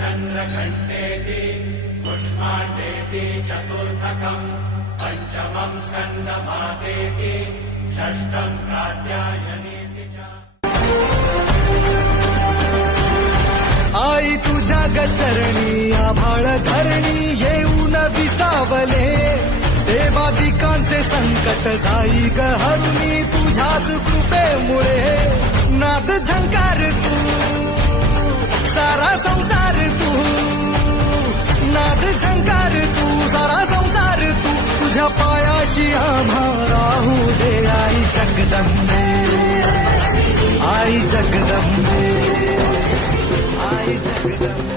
चन्द्रघण्टेति पुष्माण्डेति चतुर्थकम् पञ्चमम् स्कन्दमातेति षष्ठम् कात्यायनीति च। आई तुझ्या गचरणी आभाळ धरणी येऊन विसावले देवादिकांचे संकट जाई ग हरुणी तुझ्याच कृपेमुळे नाद झंकार तू सारा संसार तू नाद झंकार तू सारा संसार तू तुझ्या पायाशी आम्हा राहू दे आई जगदंबे आई जगदंबे आई जगदंबे।